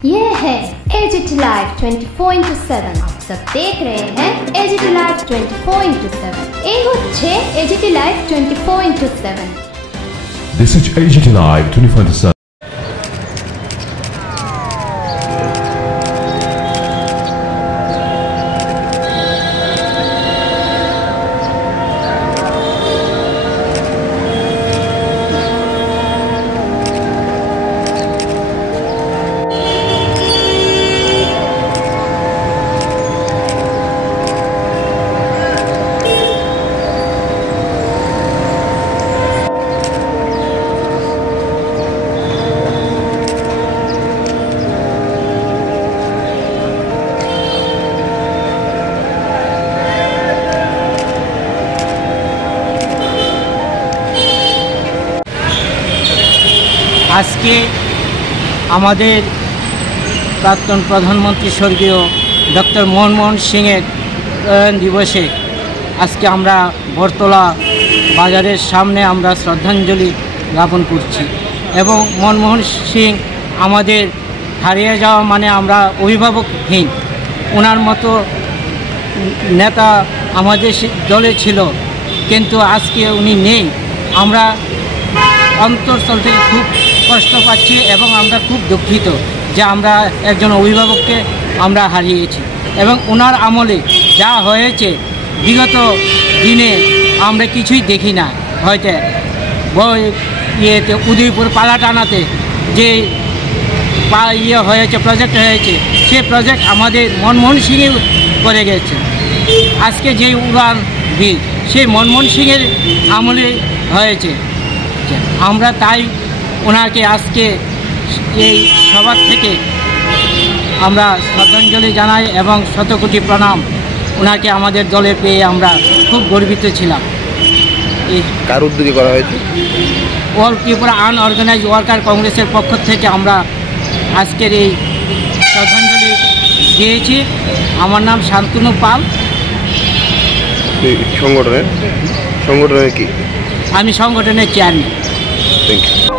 ये है AGT live 24/7। आप सब देख रहे हैं एजीटी लाइव 24/7। এই হচ্ছে AGT live 24/7। This is AGT Live 24/7. আজকে আমাদের প্রাক্তন প্রধানমন্ত্রী স্বর্গীয় ডক্টর মনমোহন সিংয়ের প্রয়াণ দিবসে আজকে আমরা বটতলা বাজারের সামনে আমরা শ্রদ্ধাঞ্জলি জ্ঞাপন করছি এবং মনমোহন সিং আমাদের হারিয়ে যাওয়া মানে আমরা অভিভাবকহীন। ওনার মতো নেতা আমাদের দলে ছিল, কিন্তু আজকে উনি নেই। আমরা অন্তঃস্থল থেকে খুব কষ্ট পাচ্ছি এবং আমরা খুব দুঃখিত যে আমরা একজন অভিভাবককে আমরা হারিয়েছি এবং ওনার আমলে যা হয়েছে বিগত দিনে আমরা কিছুই দেখি না। হয়তো উদয়পুর পালাটানাতে যে হয়েছে প্রজেক্ট হয়েছে, সে প্রজেক্ট আমাদের মনমোহন সিংই করে গেছে। আজকে যে উড়ান ব্রিজ সেই মনমোহন সিংয়ের আমলে হয়েছে। আমরা তাই ওনাকে আজকে এই সবার থেকে আমরা শ্রদ্ধাঞ্জলি জানাই এবং শতকোটি প্রণাম। ওনাকে আমাদের দলে পেয়ে আমরা খুব গর্বিত ছিলাম। কার উদ্যোগে করা হয়েছে? অল ত্রিপুরা আনঅর্গানাইজড ওয়ার্কার কংগ্রেসের পক্ষ থেকে আমরা আজকের এই শ্রদ্ধাঞ্জলি দিয়েছি। আমার নাম শান্তনু পাল। সংগঠনের কি? আমি সংগঠনের চেয়ারম্যান। Thank you.